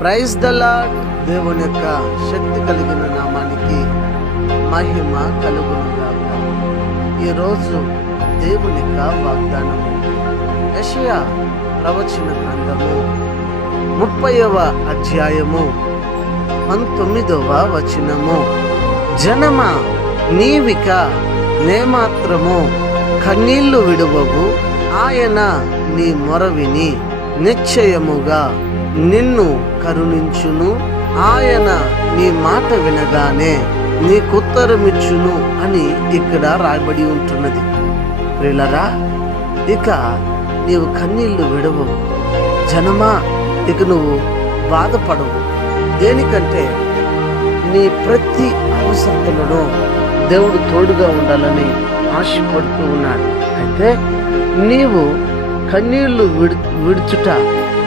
Praise the lord. దేవుని యొక్క శక్తి కలిగిన నామానికి మహిమ కలుగునుగాక. ఈరోజు దేవుని యొక్క వాగ్దానము యెషయా ప్రవచన గ్రంథము 30వ అధ్యాయము 19వ వచనము. జనమా, నీవిక నేమాత్రము కన్నీళ్లు విడువవు, ఆయన నీ మొర విని నిశ్చయముగా నిన్ను కరుణించును, ఆయన నీ మాట వినగానే నీకుత్తరమిచ్చును అని ఇక్కడ రాయబడి ఉంటున్నది. ప్రియులారా, ఇక నీవు కన్నీళ్లు విడవవు. జనమా, ఇక నువ్వు బాధపడవు. దేనికంటే నీ ప్రతి అవసరతలను దేవుడు తోడుగా ఉండాలని ఆశపడుతూ ఉన్నాడు. అయితే నీవు కన్నీళ్లు విడుచుట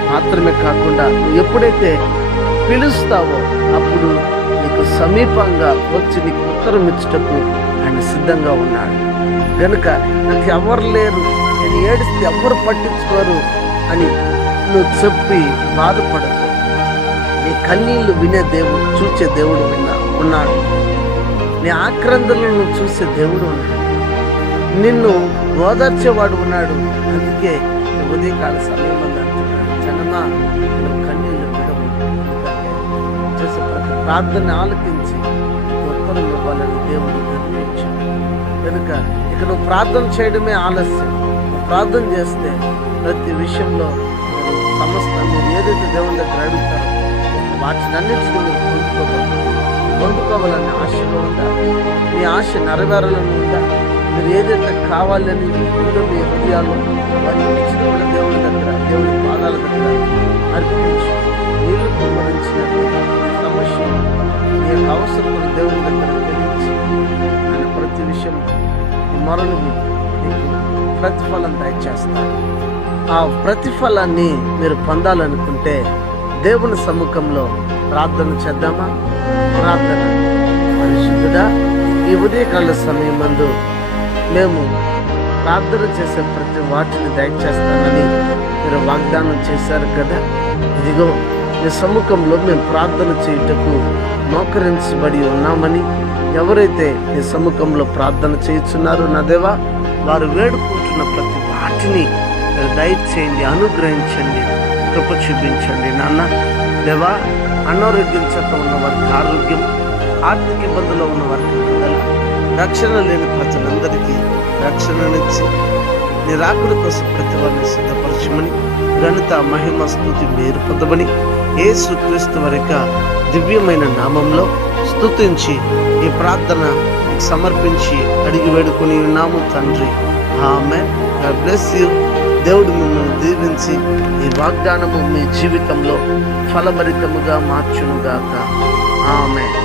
మాత్రమే కాకుండా నువ్వు ఎప్పుడైతే పిలుస్తావో అప్పుడు నీకు సమీపంగా వచ్చి నీకు ఉత్తరం ఇచ్చుటకు ఆయన సిద్ధంగా ఉన్నాడు. గనుక నాకు ఎవరు లేరు, నేను ఏడిస్తే ఎవరు పట్టించుకోరు అని నువ్వు చెప్పి బాధపడదు. నీ కన్నీళ్లు వినే దేవుడు, చూసే దేవుడు ఉన్నాడు. నీ ఆక్రందనలను చూసే దేవుడు ఉన్నాడు. నిన్ను ఓదార్చేవాడు ఉన్నాడు. అందుకే ఉదయకాల సమయం అంటున్నాడు, జనమా, నువ్వు కన్నీళ్లు విడవు. చేసే ప్రతి ప్రార్థన ఆలకించి ఉత్తరం ఇవ్వాలని దేవుడు నిర్ణయించాడు. కనుక ఇక నువ్వు ప్రార్థన చేయడమే ఆలస్యం. నువ్వు ప్రార్థన చేస్తే ప్రతి విషయంలో మీరు ఏదైతే దేవుని దగ్గర అడుగుతారో వాటిని అన్నింటినీ మీరు పొందుకోవాలని ఆశలో ఉందా? మీ ఆశ నెరవేరాలని ఉందా? మీరు ఏదైతే కావాలని ఉందో మీ హృదయాలు అన్నింటినీ కూడా దేవుని దగ్గర, దేవుని పాదాల దగ్గర అర్పించి నీళ్లు కుమ్మరించిన సమస్య మీ యొక్క అవసరం దేవుని దగ్గర తెలియచి ఆయన ప్రతి విషయంలో ఈ మొరను మీకు ప్రతిఫలం దయచేస్తారు. ఆ ప్రతిఫలాన్ని మీరు పొందాలనుకుంటే దేవుని సముఖంలో ప్రార్థన చేద్దామా? ప్రార్థన. పరిశుద్ధుడా, ఈ ఉదయకాల సమయం మందు మేము ప్రార్థన చేసే ప్రతి వాటిని దయచేస్తానని మీరు వాగ్దానం చేశారు కదా. ఇదిగో మీ సముఖంలో మేము ప్రార్థన చేయుటకు మోకరించబడి ఉన్నామని ఎవరైతే మీ సముఖంలో ప్రార్థన చేయుచున్నారో నా దేవా, వారు వేడుకుంటున్న ప్రతి వాటిని మీరు దయచేయండి, అనుగ్రహించండి, కృప చూపించండి. నాన్న దేవా, అనారోగ్యం చేత ఉన్న వారికి ఆరోగ్యం, ఆర్థిక ఇబ్బందుల్లో ఉన్న వారికి విడుదల, రక్షణ లేని ప్రజలందరికీ రక్షణనిచ్చి నీ రాకుడి కోసం ప్రతి వారిని సిద్ధపరచమని, ఘనత మహిమ స్తుతి మీరు పొందమని యేసు క్రీస్తు వారి యొక్క దివ్యమైన నామంలో స్తుతించి ఈ ప్రార్థన సమర్పించి అడిగి వేడుకొని ఉన్నాము తండ్రి. ఆమేన్. God bless you. దేవుడు మిమ్మల్ని దీవించి ఈ వాగ్దానము మీ జీవితంలో ఫలభరితముగా మార్చునుగాక. ఆమేన్.